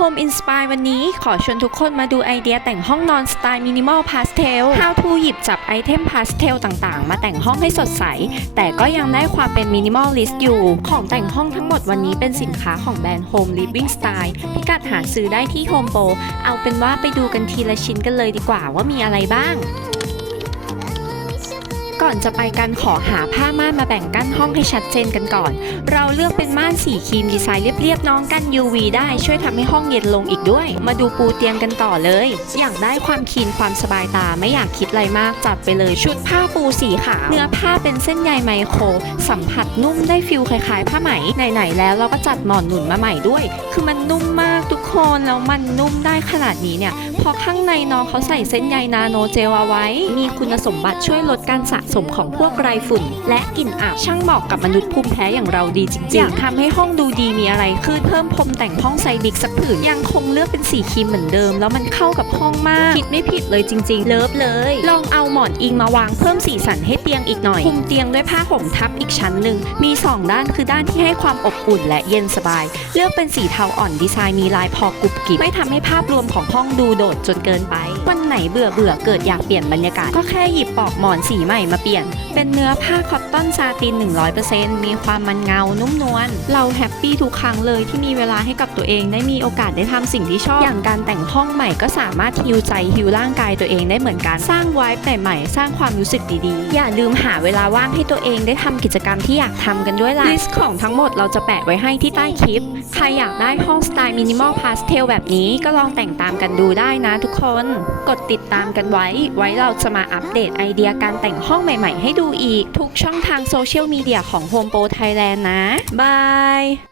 Home Inspire วันนี้ขอชวนทุกคนมาดูไอเดียแต่งห้องนอนสไตล์มินิมอลพาสเทล How to หยิบจับไอเทมพาสเทลต่างๆ มาแต่งห้องให้สดใส แต่ก็ยังได้ความเป็นมินิมอลลิสต์อยู่ ของแต่งห้องทั้งหมดวันนี้เป็นสินค้าของแบรนด์ Home Living Style พิกัดหาซื้อได้ที่ Home Pro เอาเป็นว่าไปดูกันทีละชิ้นกันเลยดีกว่าว่ามีอะไรบ้าง อนจะไปกันขอหาผ้าม่านมาแบ่งกั้นห้องให้ชัดเจนกันก่อน เราเลือกเป็นม่านสีครีมดีไซน์เรียบๆน้องกัน UV ได้ช่วยทำให้ห้องเย็นลงอีกด้วย มาดูปูเตียงกันต่อเลย อยากได้ความคีนความสบายตาไม่อยากคิดอะไรมากจัดไปเลยชุดผ้าปูสีขาวเนื้อผ้าเป็นเส้นใยไมโคร สัมผัสนุ่มได้ฟิลคล้ายๆ ผ้าไหมไหนๆแล้วเราก็จัดหมอนหนุนมาใหม่ด้วย คือมันนุ่มมากทุกคนแล้วมันนุ่มได้ขนาดนี้เนี่ยพราะข้างในน้องเขาใส่เส้นใยนาโนเจลเอาไว้ มีคุณสมบัติช่วยลดการสะสมของพวกไรฝุ่น และกลิ่นอับช่างเหมาะกับมนุษย์ภูมิแพ้อย่างเราดีจริงๆ อยากทำให้ห้องดูดีมีอะไรขึ้นเพิ่มพรมแต่งห้องไซบิกสักผืนยังคงเลือกเป็นสีครีมเหมือนเดิม แล้วมันเข้ากับห้องมากคิดไม่ผิดเลยจริง ๆ เลิฟเลย ลองเอาหมอนอิงมาวางเพิ่มสีสันให้เตียงอีกหน่อยคุมเตียงด้วยผ้าห่มทับอีกชั้นหนึ่งมีสองด้านคือด้านที่ให้ความอบอุ่นและเย็นสบาย เลือกเป็นสีเทาอ่อนดีไซน์มีลายพอกรุบกริบไม่ทำให้ภาพรวมของห้องดูโดดจนเกินไป วันไหนเบื่อเบื่อๆเกิดอยากเปลี่ยนบรรยากาศก็แค่หยิบปลอกหมอนสีใหม่มาเปลี่ยนเป็นเนื้อผ้าคอ ตตอนซาติน 100%มีความมันเงา นุ่มนวล เราแฮปปี้ทุกครั้งเลยที่มีเวลาให้กับตัวเองได้มีโอกาสได้ทำสิ่งที่ชอบ อย่างการแต่งห้องใหม่ก็สามารถฮิวใจฮิวร่างกายตัวเองได้เหมือนกัน สร้างไวบ์ใหม่ๆ สร้างความรู้สึกดีๆ อย่าลืมหาเวลาว่างให้ตัวเองได้ทำกิจกรรมที่อยากทำกันด้วยล่ะลิสต์ของทั้งหมดเราจะแปะไว้ให้ที่ใต้คลิป ใครอยากได้ห้องสไตล์มินิมอลพาสเทลแบบนี้ก็ลองแต่งตามกันดูได้นะทุกคน กดติดตามกันไว้ ไว้เราจะมาอัปเดตไอเดียการแต่งห้องใหม่ ๆ ให้ดูอีกทุกช่ององทางโซเชียลมีเดียของ Home Pro Thailand นะ บาย